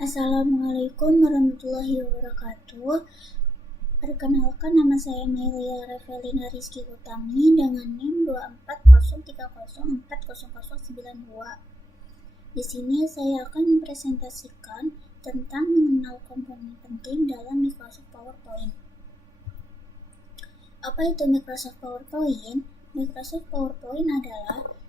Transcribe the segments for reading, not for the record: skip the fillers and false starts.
Assalamualaikum warahmatullahi wabarakatuh. Perkenalkan, nama saya Mailia Revelina Rizky Utami dengan NIM 24030404092. Di sini saya akan mempresentasikan tentang mengenal komponen penting dalam Microsoft PowerPoint. Apa itu Microsoft PowerPoint? Microsoft PowerPoint adalah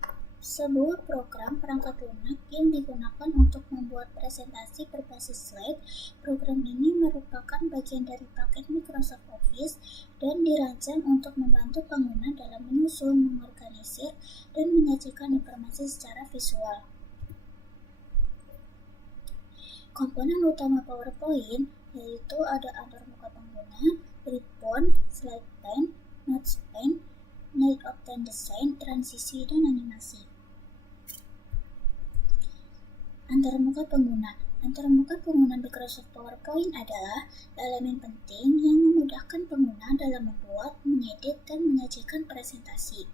sebuah program perangkat lunak yang digunakan untuk membuat presentasi berbasis slide. Program ini merupakan bagian dari paket Microsoft Office dan dirancang untuk membantu pengguna dalam menyusun, mengorganisir, dan menyajikan informasi secara visual. Komponen utama PowerPoint yaitu ada antarmuka pengguna, ribbon, slide pane, notes pane, layout dan desain, transisi, dan animasi. Antarmuka pengguna. Antarmuka pengguna Microsoft PowerPoint adalah elemen penting yang memudahkan pengguna dalam membuat, mengedit, dan menyajikan presentasi.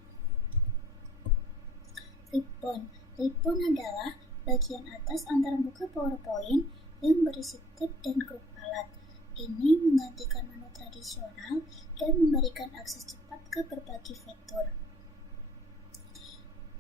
Ribbon. Ribbon adalah bagian atas antarmuka PowerPoint yang berisi tab dan grup alat. Ini menggantikan menu tradisional dan memberikan akses cepat ke berbagai fitur.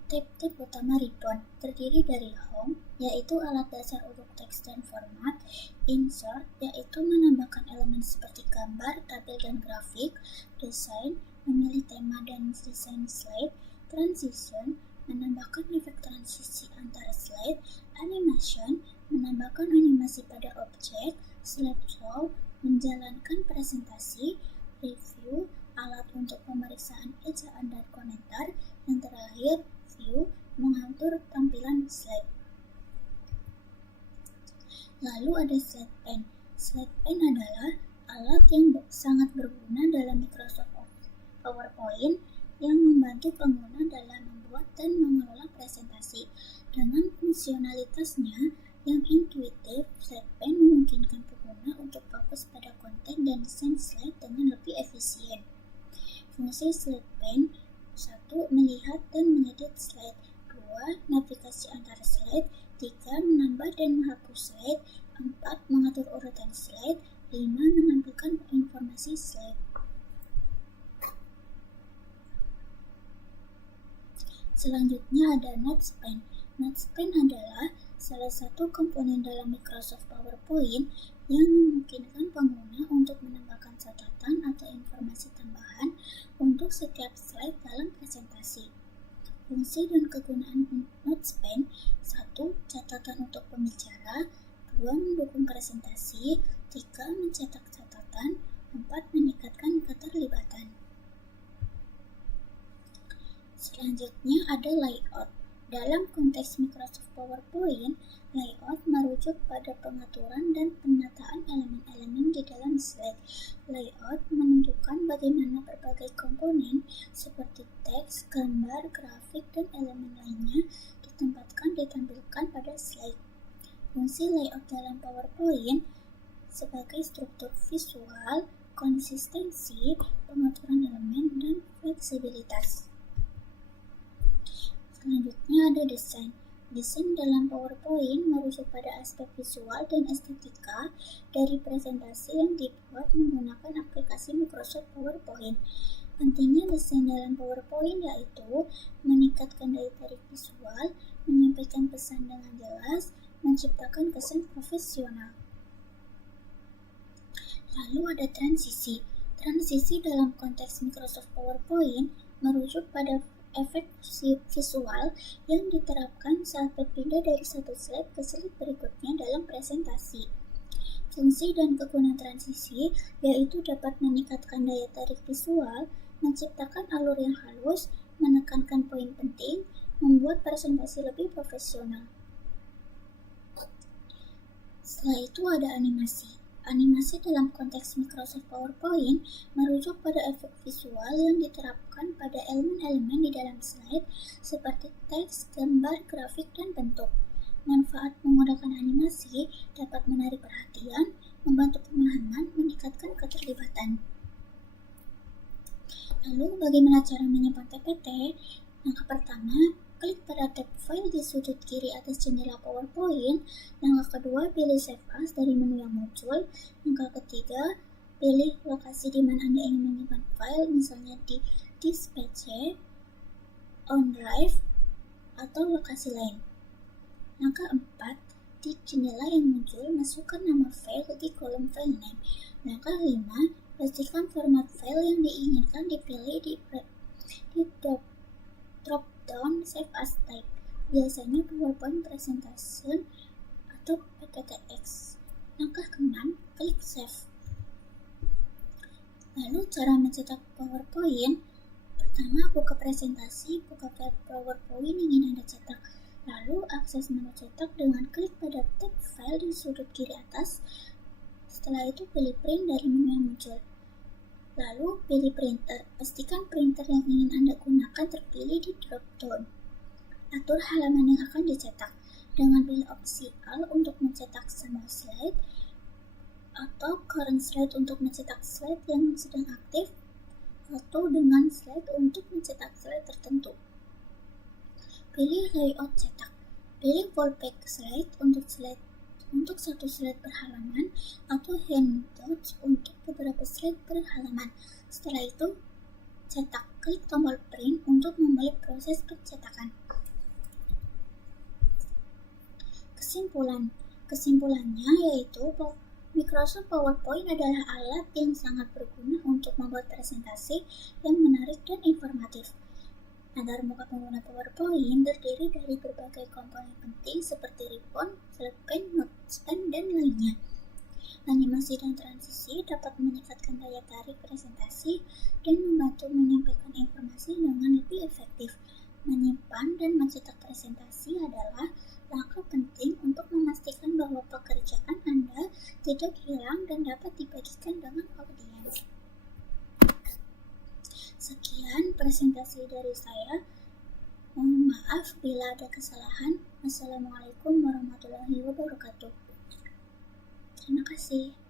Tab-tab utama ribbon terdiri dari Home, yaitu alat dasar untuk teks dan format, Insert, yaitu menambahkan elemen seperti gambar, tabel, dan grafik, Design, memilih tema dan desain slide, Transition, menambahkan efek transisi antara slide, Animation, menambahkan animasi pada objek, Slideshow, menjalankan presentasi, Review, alat untuk pemeriksaan ejaan dan komentar, yang terakhir, View, mengatur tampilan slide. Lalu ada slide pane. Slide pane adalah alat yang sangat berguna dalam Microsoft PowerPoint yang membantu pengguna dalam membuat dan mengelola presentasi. Dengan fungsionalitasnya yang intuitif, slide pane memungkinkan pengguna untuk fokus pada konten dan desain slide dengan lebih efisien. Fungsi slide pane: 1. Melihat dan mengedit slide. 2. Navigasi antara slide. 3. Menambah dan menghapus slide. 4. Mengatur urutan slide. 5. Menampilkan informasi slide. Selanjutnya ada Notes pane. Notes pane adalah salah satu komponen dalam Microsoft PowerPoint yang memungkinkan pengguna untuk menambahkan catatan atau informasi tambahan untuk setiap slide dalam presentasi. Fungsi dan kegunaan Notes pane: 1. Catatan untuk pembicara. 2. Mendukung presentasi. 3. Mencetak catatan. 4. Meningkatkan keterlibatan. Selanjutnya ada Layout. Dalam konteks Microsoft PowerPoint, layout merujuk pada pengaturan dan penataan elemen-elemen di dalam slide. Layout menentukan bagaimana berbagai komponen seperti teks, gambar, grafik, dan elemen lainnya ditampilkan pada slide. Fungsi layout dalam PowerPoint sebagai struktur visual, konsistensi, pengaturan elemen, dan fleksibilitas. Selanjutnya ada desain. Desain dalam PowerPoint merujuk pada aspek visual dan estetika dari presentasi yang dibuat menggunakan aplikasi Microsoft PowerPoint. Pentingnya desain dalam PowerPoint yaitu meningkatkan daya tarik visual, menyampaikan pesan dengan jelas, menciptakan kesan profesional. Lalu ada transisi. Transisi dalam konteks Microsoft PowerPoint merujuk pada efek visual yang diterapkan saat berpindah dari satu slide ke slide berikutnya dalam presentasi. Fungsi dan kegunaan transisi yaitu dapat meningkatkan daya tarik visual, menciptakan alur yang halus, menekankan poin penting, membuat presentasi lebih profesional. Setelah itu ada animasi. Animasi dalam konteks Microsoft PowerPoint merujuk pada efek visual yang diterapkan pada elemen-elemen di dalam slide seperti teks, gambar, grafik, dan bentuk. Manfaat menggunakan animasi dapat menarik perhatian, membantu pemahaman, meningkatkan keterlibatan. Lalu, bagaimana cara menyimpan PPT? Langkah pertama, klik pada tab file di sudut kiri atas jendela PowerPoint. Langkah kedua, pilih Save As dari menu yang muncul. Langkah ketiga, pilih lokasi di mana Anda ingin menyimpan file, misalnya di disk PC, OneDrive, atau lokasi lain. Langkah 4, di jendela yang muncul, masukkan nama file di kolom file name. Langkah 5, pastikan format file yang diinginkan dipilih di drop-down Save As Type, biasanya PowerPoint Presentation atau PPTX. Langkah ke-6, klik Save. Lalu cara mencetak PowerPoint. Pertama, buka presentasi, buka file PowerPoint yang ingin Anda cetak. Lalu, akses menu cetak dengan klik pada tab file di sudut kiri atas. Setelah itu, pilih print dari menu yang muncul. Lalu, pilih printer. Pastikan printer yang ingin Anda gunakan terpilih di drop-down. Atur halaman yang akan dicetak dengan pilih opsi Alt untuk mencetak semua slide, atau current slide untuk mencetak slide yang sedang aktif, atau dengan slide untuk mencetak slide tertentu. Pilih layout cetak. Pilih wallpaper slide untuk satu slide per halaman, atau handouts untuk beberapa slide per halaman. Setelah itu, cetak. Klik tombol print untuk memulai proses pencetakan. Kesimpulannya yaitu Microsoft PowerPoint adalah alat yang sangat berguna untuk membuat presentasi yang menarik dan informatif. Antar muka pengguna PowerPoint terdiri dari berbagai komponen penting seperti ribbon, cerpen, notepad, dan lainnya. Animasi dan transisi dapat meningkatkan daya tarik presentasi dan membantu menyampaikan informasi dengan lebih efektif. Menyimpan dan mencetak presentasi adalah langkah penting untuk memastikan bahwa pekerjaan Anda tidak hilang dan dapat dibagikan dengan audiens. Sekian presentasi dari saya. Mohon maaf bila ada kesalahan. Wassalamualaikum warahmatullahi wabarakatuh. Terima kasih.